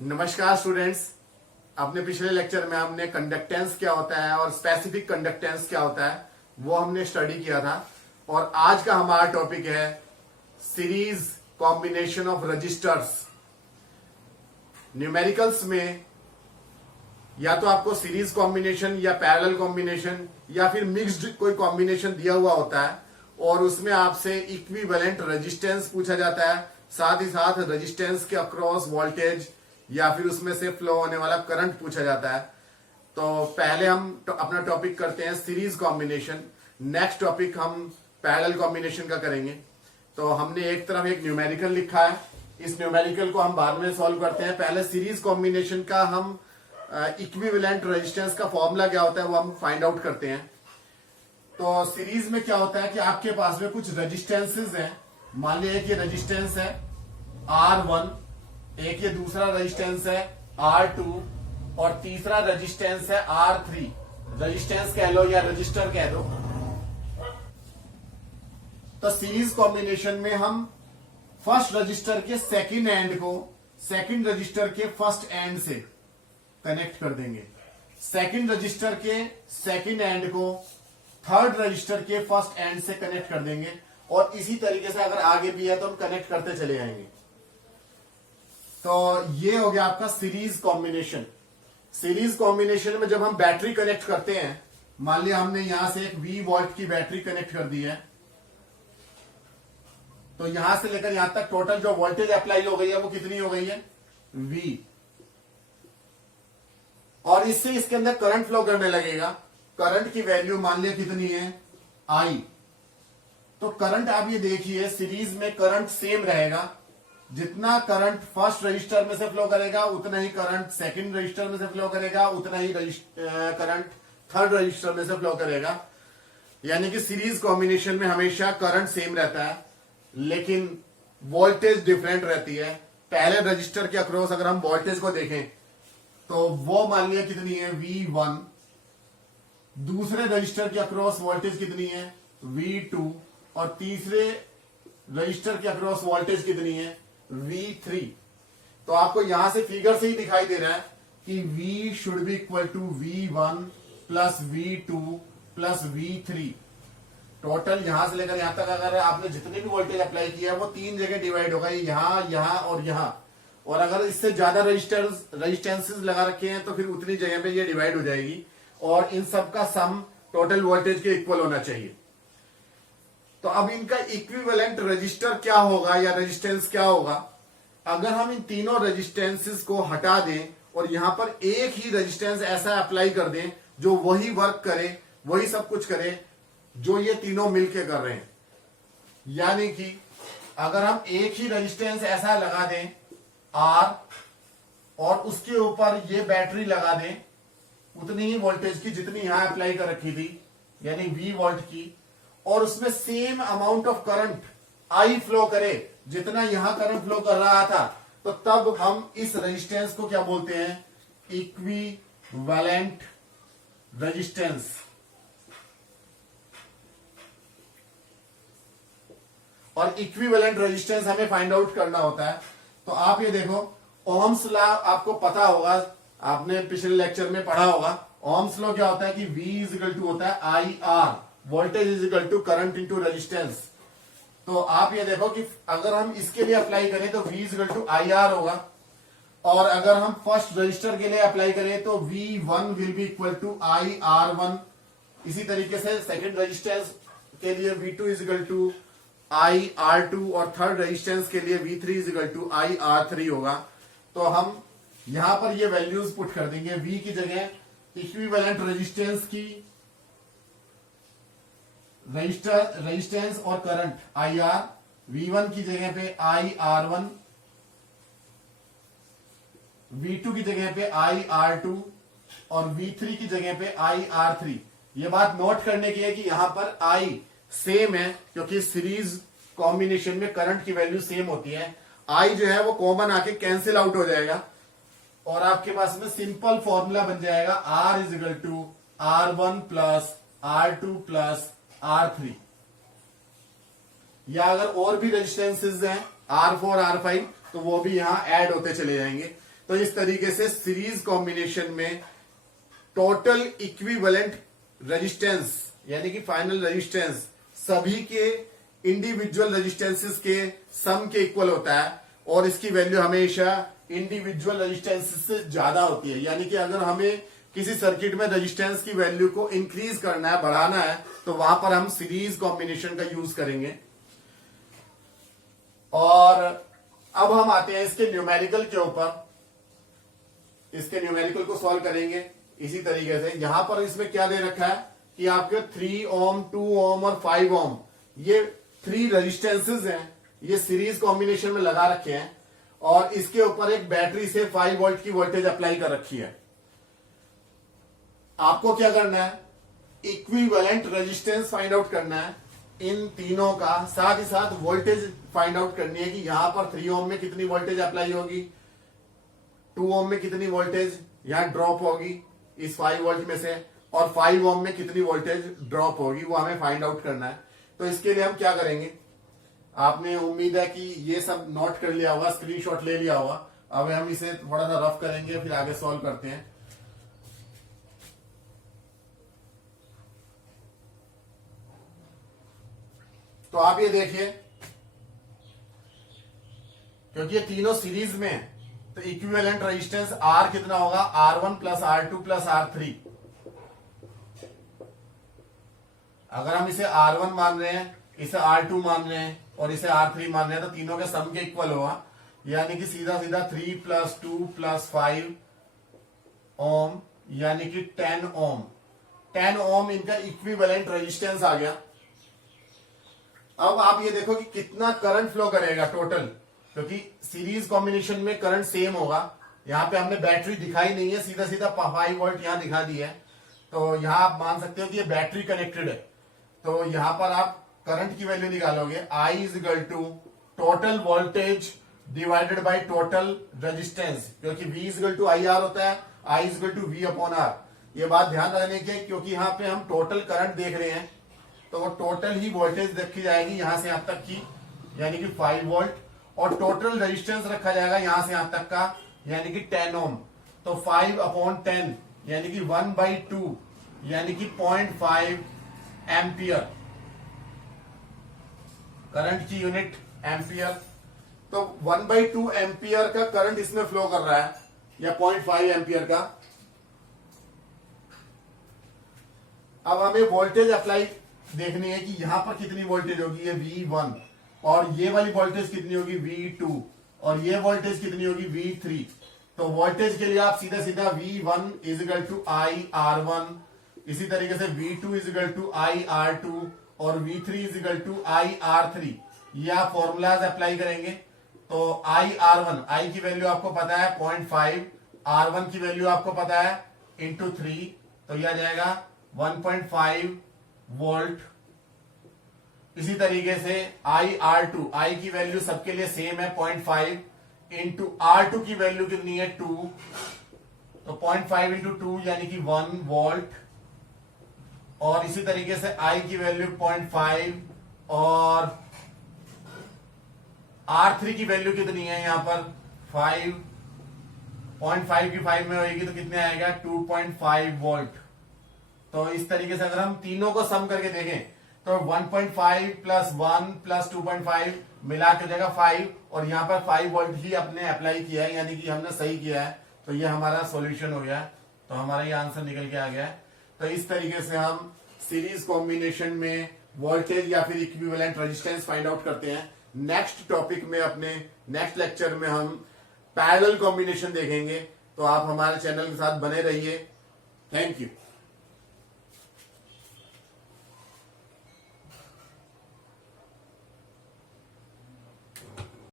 नमस्कार स्टूडेंट्स। अपने पिछले लेक्चर में हमने कंडक्टेंस क्या होता है और स्पेसिफिक कंडक्टेंस क्या होता है वो हमने स्टडी किया था। और आज का हमारा टॉपिक है series combination of resistors. Numericals में या तो आपको सीरीज कॉम्बिनेशन या पैरेलल कॉम्बिनेशन या फिर मिक्स्ड कोई कॉम्बिनेशन दिया हुआ होता है और उसमें आपसे इक्विवेलेंट रेजिस्टेंस पूछा जाता है, साथ ही साथ रेजिस्टेंस के अक्रॉस वोल्टेज या फिर उसमें से फ्लो होने वाला करंट पूछा जाता है। तो पहले हम अपना टॉपिक करते हैं सीरीज कॉम्बिनेशन, नेक्स्ट टॉपिक हम पैरेलल कॉम्बिनेशन का करेंगे। तो हमने एक तरफ एक न्यूमेरिकल लिखा है, इस न्यूमेरिकल को हम बाद में सॉल्व करते हैं। पहले सीरीज कॉम्बिनेशन का हम इक्विवेलेंट रेजिस्टेंस का फॉर्मूला क्या होता है वो हम फाइंड आउट करते हैं। तो सीरीज में क्या होता है कि आपके पास में कुछ रेजिस्टेंसेस हैं। मान लीजिए कि रेजिस्टेंस है R1, एक ये दूसरा रेजिस्टेंस है R2 और तीसरा रेजिस्टेंस है R3। रेजिस्टेंस कह लो या रजिस्टर कह दो। तो सीरीज कॉम्बिनेशन में हम फर्स्ट रजिस्टर के सेकंड एंड को सेकंड रजिस्टर के फर्स्ट एंड से कनेक्ट कर देंगे, सेकंड रजिस्टर के सेकंड एंड को थर्ड रजिस्टर के फर्स्ट एंड से कनेक्ट कर देंगे और इसी तरीके से अगर आगे भी है तो हम कनेक्ट करते चले जाएंगे। तो ये हो गया आपका सीरीज कॉम्बिनेशन। सीरीज कॉम्बिनेशन में जब हम बैटरी कनेक्ट करते हैं, मान लिया हमने यहां से एक V वोल्ट की बैटरी कनेक्ट कर दी है, तो यहां से लेकर यहां तक टोटल जो वोल्टेज अप्लाई हो गई है वो कितनी हो गई है V। और इससे इसके अंदर करंट फ्लो करने लगेगा। करंट की वैल्यू मान लिया कितनी है I। तो करंट आप ये देखिए सीरीज में करंट सेम रहेगा। जितना करंट फर्स्ट रजिस्टर में से फ्लो करेगा उतना ही करंट सेकंड रजिस्टर में से फ्लो करेगा, उतना ही करंट थर्ड रजिस्टर में से फ्लो करेगा। यानी कि सीरीज कॉम्बिनेशन में हमेशा करंट सेम रहता है लेकिन वोल्टेज डिफरेंट रहती है। पहले रजिस्टर के अक्रॉस अगर हम वोल्टेज को देखें तो वो मान लिया कितनी है V1, दूसरे रजिस्टर के अक्रॉस वोल्टेज कितनी है V2 और तीसरे रजिस्टर के अक्रॉस वोल्टेज कितनी है V3। तो आपको यहां से फिगर से ही दिखाई दे रहा है कि V should be equal to V1 plus V2 plus V3। Total यहां से लेकर यहां तक अगर आपने जितने भी वोल्टेज अप्लाई किया है वो तीन जगह डिवाइड होगा, यहां यहां और यहां। और अगर इससे ज्यादा रजिस्टेंसेस लगा रखे हैं तो फिर उतनी जगह पे ये डिवाइड हो जाएगी और इन सब का सम टोटल वोल्टेज के इक्वल होना चाहिए। तो अब इनका इक्विवेलेंट रजिस्टर क्या होगा या रेजिस्टेंस क्या होगा। अगर हम इन तीनों रेजिस्टेंसेस को हटा दें और यहां पर एक ही रेजिस्टेंस ऐसा अप्लाई कर दें जो वही वर्क करे, वही सब कुछ करे जो ये तीनों मिलके कर रहे हैं। यानी कि अगर हम एक ही रेजिस्टेंस ऐसा लगा दें R और उसके ऊपर ये बैटरी लगा दें उतनी ही वोल्टेज की जितनी यहां अप्लाई कर रखी थी यानी V वोल्ट की, और उसमें same amount of current I flow करे जितना यहां करंट फ्लो कर रहा था, तो तब हम इस रेजिस्टेंस को क्या बोलते हैं इक्विवेलेंट रेजिस्टेंस। और इक्विवेलेंट रेजिस्टेंस हमें फाइंड आउट करना होता है। तो आप ये देखो ओहम्स लॉ आपको पता होगा, आपने पिछले लेक्चर में पढ़ा होगा। ओहम्स लॉ क्या होता है कि V इज इक्वल टू होता है IR, voltage is equal to current into resistance. तो आप ये देखो कि अगर हम इसके लिए अप्लाई करें तो V is equal to IR होगा, और अगर हम फर्स्ट रजिस्टर के लिए अप्लाई करें तो V1 will be equal to IR1। इसी तरीके से सेकंड रेजिस्टेंस के लिए V2 is equal to IR2 और थर्ड रेजिस्टेंस के लिए V3 is equal to IR3 होगा। तो हम यहां पर ये वैल्यूज पुट कर देंगे। V की जगह इक्विवेलेंट रेजिस्टेंस की रेजिस्टेंस और करंट IR, V1 की जगह पे IR1, V2 की जगह पे IR2 और V3 की जगह पे IR3। ये बात नोट करने की है कि यहां पर I सेम है क्योंकि सीरीज कॉम्बिनेशन में करंट की वैल्यू सेम होती है। I जो है वो कॉमन आके कैंसिल आउट हो जाएगा और आपके पास में सिंपल फॉर्मूला बन जाएगा R is equal to R1 plus R2 plus R3। या अगर और भी रेजिस्टेंसेज हैं R4 R5 तो वो भी यहां ऐड होते चले जाएंगे। तो इस तरीके से सीरीज कॉम्बिनेशन में टोटल इक्विवेलेंट रेजिस्टेंस यानी कि फाइनल रेजिस्टेंस सभी के इंडिविजुअल रेजिस्टेंसेस के सम के इक्वल होता है और इसकी वैल्यू हमेशा इंडिविजुअल रेजिस्टेंसेस से ज्यादा होती है। यानी कि अगर हमें किसी सर्किट में रेजिस्टेंस की वैल्यू को इंक्रीज करना है, बढ़ाना है, तो वहां पर हम सीरीज कॉम्बिनेशन का यूज करेंगे। और अब हम आते हैं इसके न्यूमेरिकल के ऊपर। इसके न्यूमेरिकल को सॉल्व करेंगे इसी तरीके से। यहां पर इसमें क्या दे रखा है कि आपके 3 ओम, 2 ओम और 5 ओम ये 3 रेजिस्टेंसेस हैं, ये सीरीज कॉम्बिनेशन में लगा रखे हैं और इसके ऊपर एक बैटरी से 5 वोल्ट की वोल्टेज अप्लाई कर रखी है। आपको क्या करना है, इक्विवेलेंट रेजिस्टेंस फाइंड आउट करना है इन तीनों का, साथ ही साथ वोल्टेज फाइंड आउट करनी है कि यहां पर 3 ओम में कितनी वोल्टेज अप्लाई होगी, 2 ओम में कितनी वोल्टेज यहां ड्रॉप होगी इस 5 वोल्ट में से, और 5 ओम में कितनी वोल्टेज ड्रॉप होगी, वो हमें फाइंड आउट करना है। तो इसके लिए हम क्या करेंगे, आपने उम्मीद है कि ये सब नोट कर लिया होगा, स्क्रीनशॉट ले लिया होगा। अब हम इसे थोड़ा सा रफ करेंगे, फिर आगे सॉल्व करते हैं। तो आप ये देखिए, क्योंकि ये तीनों सीरीज में है तो इक्विवेलेंट रेजिस्टेंस R कितना होगा, R1 plus R2 plus R3। अगर हम इसे R1 मान रहे हैं, इसे R2 मान रहे हैं और इसे R3 मान रहे हैं, तो तीनों के सम के इक्वल होगा। यानी कि सीधा सीधा 3 प्लस 2 प्लस 5 ओम यानी कि 10 ओम। 10 ओम इनका इक्विवेलेंट रेजिस्टेंस आ गया। अब आप ये देखो कि कितना करंट फ्लो करेगा टोटल, क्योंकि सीरीज कॉम्बिनेशन में करंट सेम होगा। यहां पे हमने बैटरी दिखाई नहीं है, सीधा सीधा 5 वोल्ट यहां दिखा दिया है, तो यहां आप मान सकते हो कि ये बैटरी कनेक्टेड है। तो यहां पर आप करंट की वैल्यू निकालोगे, I is equal to total voltage divided by total resistance, क्योंकि V is equal to IR होता है, I is equal to V upon R। ये बात ध्यान रखने की, क्योंकि यहाँ पे हम टोटल करंट देख रहे हैं, तो वो टोटल ही वोल्टेज देखी जाएगी यहां से यहां तक की, यानी कि 5 वोल्ट, और टोटल रेजिस्टेंस रखा जाएगा यहां से यहां तक का, यानी कि 10 ओम। तो 5 अपॉन 10 यानी कि 1/2 यानी कि 0.5 एम्पियर, करंट की यूनिट एम्पियर। तो 1/2 एम्पियर का करंट इसमें फ्लो कर रहा है, या 0.5 एम्पियर का। अब हमें वोल्टेज अप्लाई देखनी है कि यहां पर कितनी वोल्टेज होगी, ये V1, और ये वाली वोल्टेज कितनी होगी V2, और ये वोल्टेज कितनी होगी V3। तो वोल्टेज के लिए आप सीधा सीधा V1 is equal to IR1, इसी तरीके से V2 is equal to IR2 और V3 is equal to IR3, ये आप फॉर्मूलाज अप्लाई करेंगे। तो IR1, I की वैल्यू आपको पता है 0.5, R1 की वैल्यू आपको पता है इंटू 3, तो यह आ जाएगा 1.5 वोल्ट। इसी तरीके से IR2, I की वैल्यू सबके लिए सेम है 0.5 इंटू R2 की वैल्यू कितनी है 2, तो 0.5 इंटू 2 यानी कि 1 वोल्ट। और इसी तरीके से I की वैल्यू 0.5 और R3 की वैल्यू कितनी है यहां पर 5, 0.5 की 5 में होगी तो कितने आएगा 2.5 वोल्ट। तो इस तरीके से अगर हम तीनों को सम करके देखें तो 1.5 प्लस 1 प्लस 2.5 मिला के देगा 5, और यहां पर 5 वोल्ट ही अपने अप्लाई किया है, यानी कि हमने सही किया है। तो ये हमारा सॉल्यूशन हो गया, तो हमारा ये आंसर निकल के आ गया है। तो इस तरीके से हम सीरीज कॉम्बिनेशन में वोल्टेज या फिर इक्विवेलेंट रेजिस्टेंस फाइंड आउट करते हैं। नेक्स्ट टॉपिक में, अपने नेक्स्ट लेक्चर में हम पैरेलल कॉम्बिनेशन देखेंगे। तो आप हमारे चैनल के साथ बने रहिए। Thank you.